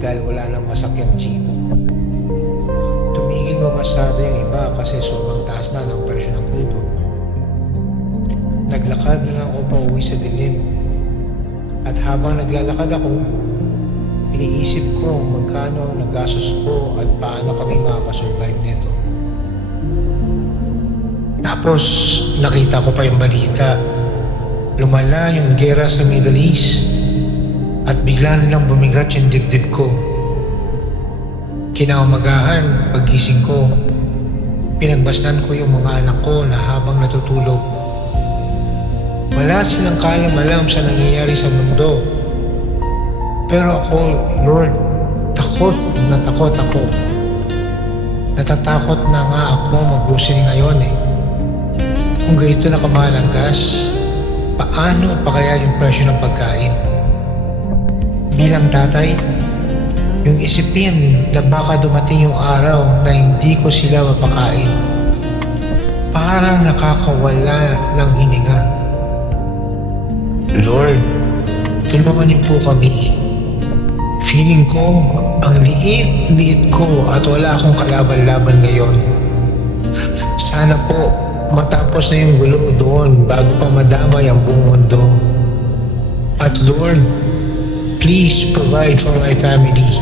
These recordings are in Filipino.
dahil wala nang masakyang jeep. Tumigil mamasada yung iba kasi sobrang taas na ng presyo ng krudo. Naglakad na lang ako pa uwi sa dilim. At habang naglalakad ako, iniisip ko magkano nagastos ko at paano kami makakasurvive nito. Tapos nakita ko pa yung balita. Lumala yung gera sa Middle East at bigla nilang bumigat yung dibdib ko. Kinaumagahan, paggising ko, pinagbastan ko yung mga anak ko na habang natutulog. Wala silang kaalam-alam sa nangyayari sa mundo. Pero ako, Lord, takot ako. Natatakot na nga ako mag-grocery ngayon eh. Kung ganito na kamahal ang gas, paano pa kaya yung presyo ng pagkain? Bilang tatay, yung isipin na baka dumating yung araw na hindi ko sila mapakain. Parang nakakawala ng hininga. Lord, tulungan niyo po kami. Feeling ko, ang liit-liit ko at wala akong kalaban-laban ngayon. Sana po, matapos na yung gulo doon bago pa madamay ang buong mundo. At Lord, please provide for my family.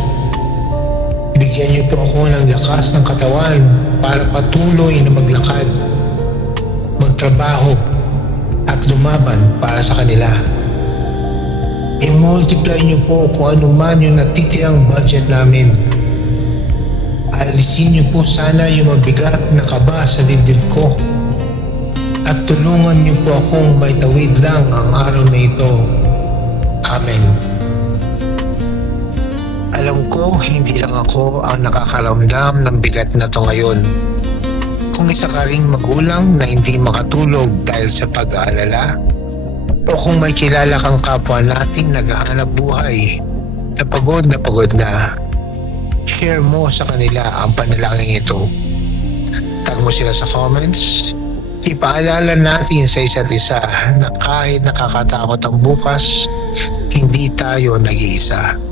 Bigyan niyo po ako ng lakas ng katawan para patuloy na maglakad, magtrabaho, at lumaban para sa kanila. I-multiply niyo po kung ano man yung natitirang budget namin. Alisin niyo po sana yung mabigat na kaba sa dibdib ko. At tulungan niyo po akong may tawid lang ang araw na ito. Amen. Alam ko, hindi lang ako ang nakakaramdam ng bigat na to ngayon. Kung isa ka ring magulang na hindi makatulog dahil sa pag-aalala, o kung may kilala kang kapwa nating naghahanap buhay na pagod na, share mo sa kanila ang panalangin ito. Tag mo sila sa comments. Ipaalala natin sa isa't isa na kahit nakakatakot ang bukas, hindi tayo nag-iisa.